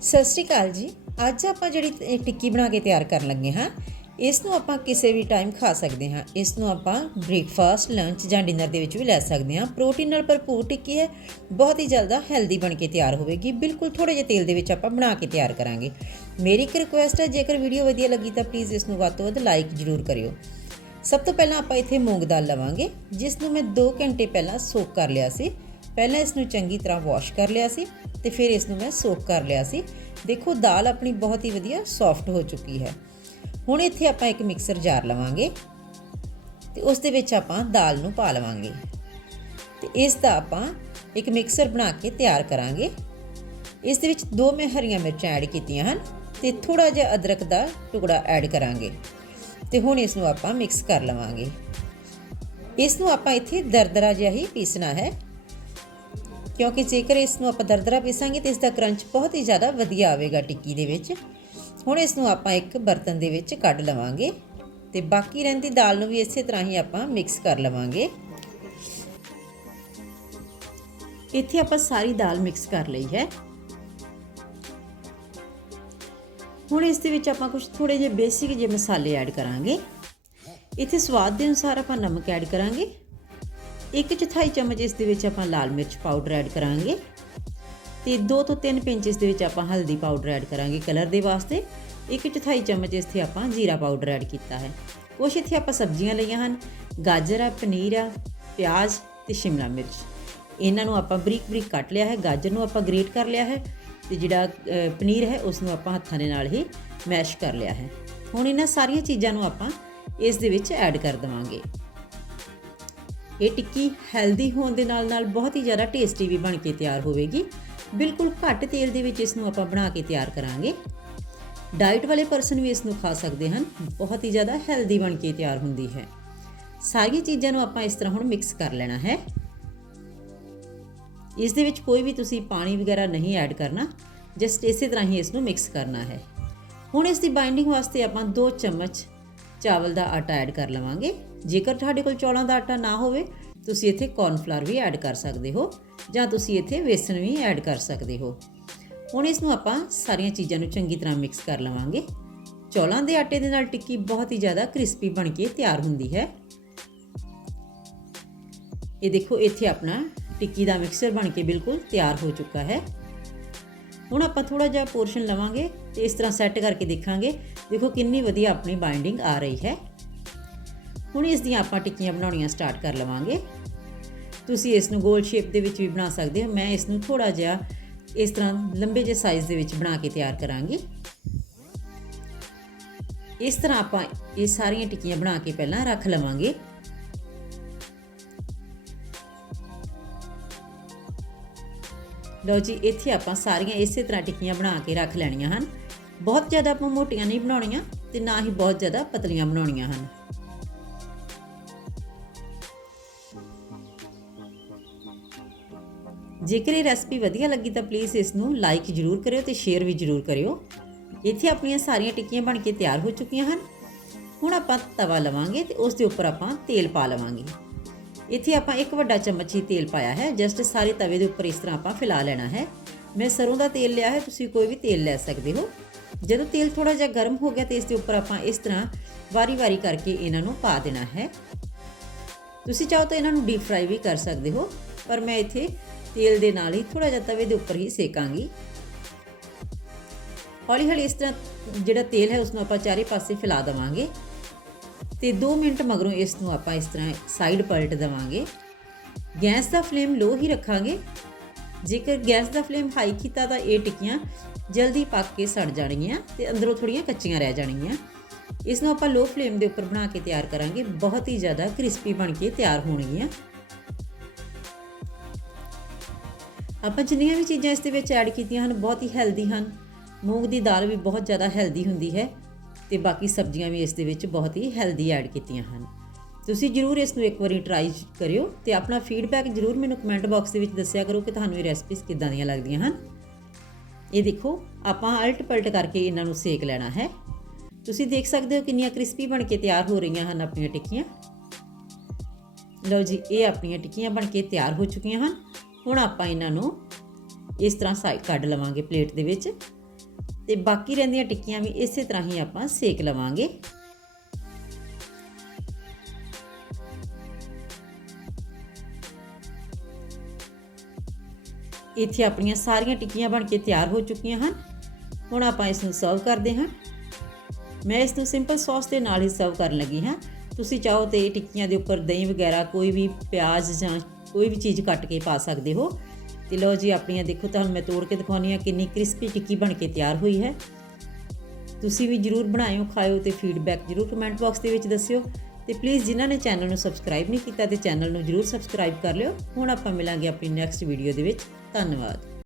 ਸਤਿ ਸ਼੍ਰੀ ਅਕਾਲ ਜੀ। ਅੱਜ ਆਪਾਂ ਜਿਹੜੀ ਟਿੱਕੀ ਬਣਾ ਕੇ ਤਿਆਰ ਕਰਨ ਲੱਗੇ ਹਾਂ, ਇਸ ਨੂੰ ਆਪਾਂ ਕਿਸੇ ਵੀ ਟਾਈਮ ਖਾ ਸਕਦੇ ਹਾਂ। ਇਸ ਨੂੰ ਆਪਾਂ ਬ੍ਰੇਕਫਾਸਟ ਲੰਚ ਜਾਂ ਡਿਨਰ ਦੇ ਵਿੱਚ ਵੀ ਲੈ ਸਕਦੇ ਹਾਂ। ਪ੍ਰੋਟੀਨ ਨਾਲ ਭਰਪੂਰ ਟਿੱਕੀ ਹੈ। ਬਹੁਤ ਹੀ ਜਲਦਾ ਹੈਲਦੀ ਬਣ ਕੇ ਤਿਆਰ ਹੋਵੇਗੀ। ਬਿਲਕੁਲ ਥੋੜੇ ਜਿਹੇ ਤੇਲ ਦੇ ਵਿੱਚ ਆਪਾਂ ਬਣਾ ਕੇ ਤਿਆਰ ਕਰਾਂਗੇ। ਮੇਰੀ ਇੱਕ ਰਿਕੁਐਸਟ ਹੈ, ਜੇਕਰ ਵੀਡੀਓ ਵਧੀਆ ਲੱਗੀ ਤਾਂ ਪਲੀਜ਼ ਇਸ ਨੂੰ ਵੱਧ ਤੋਂ ਵੱਧ ਲਾਈਕ ਜ਼ਰੂਰ ਕਰਿਓ। ਸਭ ਤੋਂ ਪਹਿਲਾਂ ਆਪਾਂ ਇੱਥੇ ਮੂੰਗ ਦਾਲ ਲਵਾਂਗੇ। ਜਿਸ ਨੂੰ ਮੈਂ 2 ਘੰਟੇ ਪਹਿਲਾਂ ਸੋਕ ਕਰ ਲਿਆ ਸੀ। ਪਹਿਲਾਂ ਇਸ ਨੂੰ ਚੰਗੀ ਤਰ੍ਹਾਂ ਵਾਸ਼ ਕਰ ਲਿਆ ਸੀ। ਤੇ ਫਿਰ ਇਸ ਨੂੰ ਮੈਂ ਸੋਕ ਕਰ ਲਿਆ ਸੀ। ਦੇਖੋ, ਦਾਲ ਆਪਣੀ ਬਹੁਤ ਹੀ ਵਧੀਆ ਸੌਫਟ ਹੋ ਚੁੱਕੀ ਹੈ। ਹੁਣ ਇੱਥੇ ਆਪਾਂ ਇੱਕ ਮਿਕਸਰ ਜਾਰ ਲਵਾਂਗੇ ਤੇ ਉਸ ਦੇ ਵਿੱਚ ਆਪਾਂ ਦਾਲ ਨੂੰ ਪਾ ਲਵਾਂਗੇ। ਤੇ ਇਸ ਦਾ ਆਪਾਂ ਇੱਕ ਮਿਕਸਰ ਬਣਾ ਕੇ ਤਿਆਰ ਕਰਾਂਗੇ। ਇਸ ਦੇ ਵਿੱਚ ਦੋ ਮੈਂ ਹਰੀਆਂ ਮਿਰਚਾਂ ਐਡ ਕੀਤੀਆਂ ਹਨ ਤੇ ਥੋੜਾ ਜਿਹਾ ਅਦਰਕ ਦਾ ਟੁਕੜਾ ਐਡ ਕਰਾਂਗੇ। ਤੇ ਹੁਣ ਇਸ ਨੂੰ ਆਪਾਂ ਮਿਕਸ ਕਰ ਲਵਾਂਗੇ। ਇਸ ਨੂੰ ਆਪਾਂ ਇੱਥੇ ਦਰਦਰਾ ਜਿਹਾ ਹੀ ਪੀਸਣਾ ਹੈ। ਕਿਉਂਕਿ ਜੇਕਰ ਇਸ ਨੂੰ ਆਪਾਂ ਦਰਦਰਾ ਪੀਸਾਂਗੇ ਤੇ ਇਸ ਦਾ ਕਰੰਚ ਬਹੁਤ ਹੀ ਜ਼ਿਆਦਾ ਵਧੀਆ ਆਵੇਗਾ ਟਿੱਕੀ ਦੇ ਵਿੱਚ। ਹੁਣ ਇਸ ਨੂੰ ਆਪਾਂ ਇੱਕ ਬਰਤਨ ਦੇ ਵਿੱਚ ਕੱਢ ਲਵਾਂਗੇ ਤੇ ਬਾਕੀ ਰਹਿੰਦੀ ਦਾਲ ਨੂੰ ਵੀ ਇਸੇ ਤਰ੍ਹਾਂ ਹੀ ਆਪਾਂ ਮਿਕਸ ਕਰ ਲਵਾਂਗੇ। ਇੱਥੇ ਆਪਾਂ ਸਾਰੀ ਦਾਲ ਮਿਕਸ ਕਰ ਲਈ ਹੈ। ਹੁਣ ਇਸ ਦੇ ਵਿੱਚ ਆਪਾਂ ਕੁਝ ਥੋੜੇ ਜਿਹੇ ਬੇਸਿਕ ਜਿਹੇ ਮਸਾਲੇ ਐਡ ਕਰਾਂਗੇ। ਇੱਥੇ ਸਵਾਦ ਦੇ ਅਨੁਸਾਰ ਆਪਾਂ ਨਮਕ ਐਡ ਕਰਾਂਗੇ। ਇੱਕ ਚੌਥਾਈ ਚਮਚ ਇਸ ਦੇ ਵਿੱਚ ਆਪਾਂ ਲਾਲ ਮਿਰਚ ਪਾਊਡਰ ਐਡ ਕਰਾਂਗੇ ਤੇ 2 ਤੋਂ 3 ਪਿੰਚ ਇਸ ਦੇ ਵਿੱਚ ਆਪਾਂ ਹਲਦੀ ਪਾਊਡਰ ਐਡ ਕਰਾਂਗੇ ਕਲਰ ਦੇ ਵਾਸਤੇ। ਇੱਕ ਚੌਥਾਈ ਚਮਚ ਇੱਥੇ ਆਪਾਂ ਜੀਰਾ ਪਾਊਡਰ ਐਡ ਕੀਤਾ ਹੈ। ਕੁਛ ਇੱਥੇ ਆਪਾਂ ਸਬਜ਼ੀਆਂ ਲਈਆਂ ਹਨ, ਗਾਜਰ ਆ, ਪਨੀਰ ਆ, ਪਿਆਜ਼ ਤੇ ਸ਼ਿਮਲਾ ਮਿਰਚ। ਇਹਨਾਂ ਨੂੰ ਆਪਾਂ ਬਰੀਕ ਬਰੀਕ ਕੱਟ ਲਿਆ ਹੈ, ਗਾਜਰ ਨੂੰ ਆਪਾਂ ਗ੍ਰੇਟ ਕਰ ਲਿਆ ਹੈ ਤੇ ਜਿਹੜਾ ਪਨੀਰ ਹੈ ਉਸ ਨੂੰ ਆਪਾਂ ਹੱਥਾਂ ਦੇ ਨਾਲ ਹੀ ਮੈਸ਼ ਕਰ ਲਿਆ ਹੈ। ਹੁਣ ਇਹਨਾਂ ਸਾਰੀਆਂ ਚੀਜ਼ਾਂ ਨੂੰ ਆਪਾਂ ਇਸ ਦੇ ਵਿੱਚ ਐਡ ਕਰ ਦਵਾਂਗੇ। ਇਹ ਟਿੱਕੀ ਹੈਲਦੀ ਹੋਣ ਦੇ ਨਾਲ ਨਾਲ ਬਹੁਤ ਹੀ ਜ਼ਿਆਦਾ ਟੇਸਟੀ ਵੀ ਬਣ ਕੇ ਤਿਆਰ ਹੋਵੇਗੀ। ਬਿਲਕੁਲ ਘੱਟ ਤੇਲ ਦੇ ਵਿੱਚ ਇਸ ਨੂੰ ਆਪਾਂ ਬਣਾ ਕੇ ਤਿਆਰ ਕਰਾਂਗੇ। ਡਾਈਟ ਵਾਲੇ ਪਰਸਨ ਵੀ ਇਸ ਨੂੰ ਖਾ ਸਕਦੇ ਹਨ। ਬਹੁਤ ਹੀ ਜ਼ਿਆਦਾ ਹੈਲਦੀ ਬਣ ਕੇ ਤਿਆਰ ਹੁੰਦੀ ਹੈ। ਸਾਰੀਆਂ ਚੀਜ਼ਾਂ ਨੂੰ ਆਪਾਂ ਇਸ ਤਰ੍ਹਾਂ ਹੁਣ ਮਿਕਸ ਕਰ ਲੈਣਾ ਹੈ। ਇਸ ਦੇ ਵਿੱਚ ਕੋਈ ਵੀ ਤੁਸੀਂ ਪਾਣੀ ਵਗੈਰਾ ਨਹੀਂ ਐਡ ਕਰਨਾ। ਜਸਟ ਇਸੇ ਤਰ੍ਹਾਂ ਹੀ ਇਸ ਨੂੰ ਮਿਕਸ ਕਰਨਾ ਹੈ। ਹੁਣ ਇਸ ਦੀ ਬਾਈਂਡਿੰਗ ਵਾਸਤੇ ਆਪਾਂ 2 ਚਮਚ ਚਾਵਲ ਦਾ ਆਟਾ ਐਡ ਕਰ ਲਵਾਂਗੇ। ਜੇਕਰ ਤੁਹਾਡੇ ਕੋਲ ਚੌਲਾਂ ਦਾ ਆਟਾ ਨਾ ਹੋਵੇ, ਤੁਸੀਂ ਇੱਥੇ ਕੌਰਨਫਲਾਵਰ ਵੀ ਐਡ ਕਰ ਸਕਦੇ ਹੋ, ਜਾਂ ਤੁਸੀਂ ਇੱਥੇ ਵੇਸਣ ਵੀ ਐਡ ਕਰ ਸਕਦੇ ਹੋ। ਹੁਣ ਇਸ ਨੂੰ ਆਪਾਂ ਸਾਰੀਆਂ ਚੀਜ਼ਾਂ ਨੂੰ ਚੰਗੀ ਤਰ੍ਹਾਂ ਮਿਕਸ ਕਰ ਲਵਾਂਗੇ। ਚੌਲਾਂ ਦੇ ਆਟੇ ਦੇ ਨਾਲ ਟਿੱਕੀ ਬਹੁਤ ਹੀ ਜ਼ਿਆਦਾ ਕ੍ਰਿਸਪੀ ਬਣ ਕੇ ਤਿਆਰ ਹੁੰਦੀ ਹੈ। ਇਹ ਦੇਖੋ, ਇੱਥੇ ਆਪਣਾ ਟਿੱਕੀ ਦਾ ਮਿਕਸਚਰ ਬਣ ਕੇ ਬਿਲਕੁਲ ਤਿਆਰ ਹੋ ਚੁੱਕਾ ਹੈ। ਹੁਣ ਆਪਾਂ ਥੋੜਾ ਜਿਹਾ ਪੋਰਸ਼ਨ ਲਵਾਂਗੇ ਤੇ ਇਸ ਤਰ੍ਹਾਂ ਸੈੱਟ ਕਰਕੇ ਦੇਖਾਂਗੇ। ਦੇਖੋ ਕਿੰਨੀ ਵਧੀਆ ਆਪਣੀ ਬਾਈਂਡਿੰਗ ਆ ਰਹੀ ਹੈ। ਹੁਣ ਇਸ ਦੀਆਂ ਆਪਾਂ ਟਿੱਕੀਆਂ ਬਣਾਉਣੀਆਂ ਸਟਾਰਟ ਕਰ ਲਵਾਂਗੇ। ਤੁਸੀਂ ਇਸ ਨੂੰ ਗੋਲ ਸ਼ੇਪ ਦੇ ਵਿੱਚ ਵੀ ਬਣਾ ਸਕਦੇ ਹੋ। ਮੈਂ ਇਸ ਨੂੰ ਥੋੜਾ ਜਿਹਾ ਇਸ ਤਰ੍ਹਾਂ ਲੰਬੇ ਜਿਹੇ ਸਾਈਜ਼ ਦੇ ਵਿੱਚ ਬਣਾ ਕੇ ਤਿਆਰ ਕਰਾਂਗੀ। ਇਸ ਤਰ੍ਹਾਂ ਆਪਾਂ ਇਹ ਸਾਰੀਆਂ ਟਿੱਕੀਆਂ ਬਣਾ ਕੇ ਪਹਿਲਾਂ ਰੱਖ ਲਵਾਂਗੇ। ਲਓ ਜੀ, ਇੱਥੇ ਆਪਾਂ ਸਾਰੀਆਂ ਇਸੇ ਤਰ੍ਹਾਂ ਟਿੱਕੀਆਂ ਬਣਾ ਕੇ ਰੱਖ ਲੈਣੀਆਂ ਹਨ। ਬਹੁਤ ਜ਼ਿਆਦਾ ਆਪਾਂ ਮੋਟੀਆਂ ਨਹੀਂ ਬਣਾਉਣੀਆਂ ਤੇ ਨਾ ਹੀ ਬਹੁਤ ਜ਼ਿਆਦਾ ਪਤਲੀਆਂ ਬਣਾਉਣੀਆਂ ਹਨ। ਜੇਕਰ ਇਹ ਰੈਸਪੀ ਵਧੀਆ ਲੱਗੀ ਤਾਂ ਪਲੀਜ਼ ਇਸ ਨੂੰ ਲਾਈਕ ਜ਼ਰੂਰ ਕਰਿਓ ਤੇ ਸ਼ੇਅਰ ਵੀ ਜ਼ਰੂਰ ਕਰਿਓ। ਇੱਥੇ ਆਪਣੀਆਂ ਸਾਰੀਆਂ ਟਿੱਕੀਆਂ ਬਣ ਕੇ ਤਿਆਰ ਹੋ ਚੁੱਕੀਆਂ ਹਨ। ਹੁਣ ਆਪਾਂ ਤਵਾ ਲਵਾਂਗੇ ਤੇ ਉਸ ਦੇ ਉੱਪਰ ਆਪਾਂ ਤੇਲ ਪਾ ਲਵਾਂਗੇ। ਇੱਥੇ ਆਪਾਂ ਇੱਕ ਵੱਡਾ ਚਮਚ ਹੀ ਤੇਲ ਪਾਇਆ ਹੈ ਜਸਟ ਸਾਰੇ ਤਵੇ ਦੇ ਉੱਪਰ ਇਸ ਤਰ੍ਹਾਂ ਆਪਾਂ ਫੈਲਾ ਲੈਣਾ ਹੈ। ਮੈਂ ਸਰੋਂ ਦਾ ਤੇਲ ਲਿਆ ਹੈ, ਤੁਸੀਂ ਕੋਈ ਵੀ ਤੇਲ ਲੈ ਸਕਦੇ ਹੋ। ਜਦੋਂ ਤੇਲ ਥੋੜਾ ਜਿਹਾ ਗਰਮ ਹੋ ਗਿਆ ਤੇ ਇਸ ਦੇ ਉੱਪਰ ਆਪਾਂ ਇਸ ਤਰ੍ਹਾਂ ਵਾਰੀ-ਵਾਰੀ ਕਰਕੇ ਇਹਨਾਂ ਨੂੰ ਪਾ ਦੇਣਾ ਹੈ। ਤੁਸੀਂ ਚਾਹੋ ਤਾਂ ਇਹਨਾਂ ਨੂੰ ਡੀਪ ਫਰਾਈ ਵੀ ਕਰ ਸਕਦੇ ਹੋ, ਪਰ ਮੈਂ ਇੱਥੇ ਤੇਲ ਦੇ ਨਾਲ ਹੀ ਥੋੜਾ ਜਿਹਾ ਤਵੇ ਦੇ ਉੱਪਰ ਹੀ ਸੇਕਾਂਗੀ। ਹੌਲੀ ਹੌਲੀ ਇਸ ਤਰ੍ਹਾਂ ਜਿਹੜਾ ਤੇਲ ਹੈ ਉਸ ਨੂੰ ਆਪਾਂ ਚਾਰੇ ਪਾਸੇ ਫੈਲਾ ਦੇਵਾਂਗੇ। ਤੇ 2 ਮਿੰਟ ਮਗਰੋਂ ਇਸ ਨੂੰ ਆਪਾਂ ਇਸ ਤਰ੍ਹਾਂ ਸਾਈਡ ਪਲਟ ਦੇਵਾਂਗੇ। ਗੈਸ ਦਾ ਫਲੇਮ ਲੋ ਹੀ ਰੱਖਾਂਗੇ। ਜੇਕਰ ਗੈਸ ਦਾ ਫਲੇਮ ਹਾਈ ਕੀਤਾ ਤਾਂ ਇਹ ਟਿੱਕੀਆਂ ਜਲਦੀ ਪੱਕ ਕੇ ਸੜ ਜਾਣਗੀਆਂ ਤੇ ਅੰਦਰੋਂ ਥੋੜੀਆਂ ਕੱਚੀਆਂ ਰਹਿ ਜਾਣਗੀਆਂ। ਇਸ ਨੂੰ ਆਪਾਂ ਲੋ ਫਲੇਮ ਦੇ ਉੱਪਰ ਬਣਾ ਕੇ ਤਿਆਰ ਕਰਾਂਗੇ। ਬਹੁਤ ਹੀ ਜ਼ਿਆਦਾ ਕ੍ਰਿਸਪੀ ਬਣ ਕੇ ਤਿਆਰ ਹੋਣਗੀਆਂ। ਆਪਾਂ ਜਿੰਨੀਆਂ ਵੀ ਚੀਜ਼ਾਂ ਇਸ ਦੇ ਵਿੱਚ ਐਡ ਕੀਤੀਆਂ ਹਨ, ਬਹੁਤ ਹੀ ਹੈਲਦੀ ਹਨ। ਮੂੰਗ ਦੀ ਦਾਲ ਵੀ ਬਹੁਤ ਜ਼ਿਆਦਾ ਹੈਲਦੀ ਹੁੰਦੀ ਹੈ। ਤੇ ਬਾਕੀ ਸਬਜ਼ੀਆਂ ਵੀ ਇਸ ਦੇ ਵਿੱਚ ਬਹੁਤ ਹੀ ਹੈਲਦੀ ਐਡ ਕੀਤੀਆਂ ਹਨ। ਤੁਸੀਂ ਜਰੂਰ ਇਸ ਨੂੰ ਇੱਕ ਵਾਰੀ ਟਰਾਈ ਕਰਿਓ ਤੇ ਆਪਣਾ ਫੀਡਬੈਕ ਜਰੂਰ ਮੈਨੂੰ ਕਮੈਂਟ ਬਾਕਸ ਦੇ ਵਿੱਚ ਦੱਸਿਆ ਕਰੋ ਕਿ ਤੁਹਾਨੂੰ ਇਹ ਰੈਸਪੀਜ਼ ਕਿੱਦਾਂ ਦੀਆਂ ਲੱਗਦੀਆਂ ਹਨ। ਇਹ ਦੇਖੋ, ਆਪਾਂ ਅਲਟ ਪਲਟ ਕਰਕੇ ਇਹਨਾਂ ਨੂੰ ਸੇਕ ਲੈਣਾ ਹੈ। ਤੁਸੀਂ ਦੇਖ ਸਕਦੇ ਹੋ ਕਿੰਨੀਆਂ ਕ੍ਰਿਸਪੀ ਬਣ ਕੇ ਤਿਆਰ ਹੋ ਰਹੀਆਂ ਹਨ ਆਪਣੀਆਂ ਟਿੱਕੀਆਂ। ਲਓ ਜੀ, ਇਹ ਆਪਣੀਆਂ ਟਿੱਕੀਆਂ ਬਣ ਕੇ ਤਿਆਰ ਹੋ ਚੁੱਕੀਆਂ ਹਨ। ਹੁਣ ਆਪਾਂ ਇਹਨਾਂ ਨੂੰ ਇਸ ਤਰ੍ਹਾਂ ਸਾਈਡ ਕੱਢ ਲਵਾਂਗੇ ਪਲੇਟ ਦੇ ਵਿੱਚ। ਤੇ ਬਾਕੀ ਰਹਿੰਦੀਆਂ ਟਿੱਕੀਆਂ ਵੀ ਇਸੇ ਤਰ੍ਹਾਂ ਹੀ ਆਪਾਂ ਸੇਕ ਲਵਾਂਗੇ। ਇੱਥੇ ਆਪਣੀਆਂ ਸਾਰੀਆਂ ਟਿੱਕੀਆਂ ਬਣ ਕੇ ਤਿਆਰ ਹੋ ਚੁੱਕੀਆਂ ਹਨ। ਹੁਣ ਆਪਾਂ ਇਸ ਨੂੰ ਸਰਵ ਕਰਦੇ ਹਾਂ। ਮੈਂ ਇਸ ਨੂੰ ਸਿੰਪਲ ਸੌਸ ਦੇ ਨਾਲ ਹੀ ਸਰਵ ਕਰਨ ਲੱਗੀ ਹਾਂ। ਤੁਸੀਂ ਚਾਹੋ ਤੇ ਇਹ ਟਿੱਕੀਆਂ ਦੇ ਉੱਪਰ ਦਹੀਂ ਵਗੈਰਾ ਕੋਈ ਵੀ ਪਿਆਜ਼ ਜਾਂ ਕੋਈ ਵੀ ਚੀਜ਼ ਕੱਟ ਕੇ ਪਾ ਸਕਦੇ ਹੋ। ਤੇ ਲਓ ਜੀ, ਆਪਣੀਆਂ ਦੇਖੋ, ਤੁਹਾਨੂੰ ਮੈਂ ਤੋੜ ਕੇ ਦਿਖਾਉਣੀ ਆ ਕਿੰਨੀ ਕ੍ਰਿਸਪੀ ਟਿੱਕੀ ਬਣ ਕੇ ਤਿਆਰ ਹੋਈ ਹੈ। ਤੁਸੀਂ ਵੀ ਜਰੂਰ ਬਣਾਇਓ, ਖਾਇਓ ਤੇ ਫੀਡਬੈਕ ਜਰੂਰ ਕਮੈਂਟ ਬਾਕਸ ਦੇ ਵਿੱਚ ਦੱਸਿਓ। ਤੇ ਪਲੀਜ਼ ਜਿਨ੍ਹਾਂ ਨੇ ਚੈਨਲ ਨੂੰ ਸਬਸਕ੍ਰਾਈਬ ਨਹੀਂ ਕੀਤਾ ਤੇ ਚੈਨਲ ਨੂੰ ਜਰੂਰ ਸਬਸਕ੍ਰਾਈਬ ਕਰ ਲਿਓ। ਹੁਣ ਆਪਾਂ ਮਿਲਾਂਗੇ ਆਪਣੀ ਨੈਕਸਟ ਵੀਡੀਓ ਦੇ ਵਿੱਚ। ਧੰਨਵਾਦ।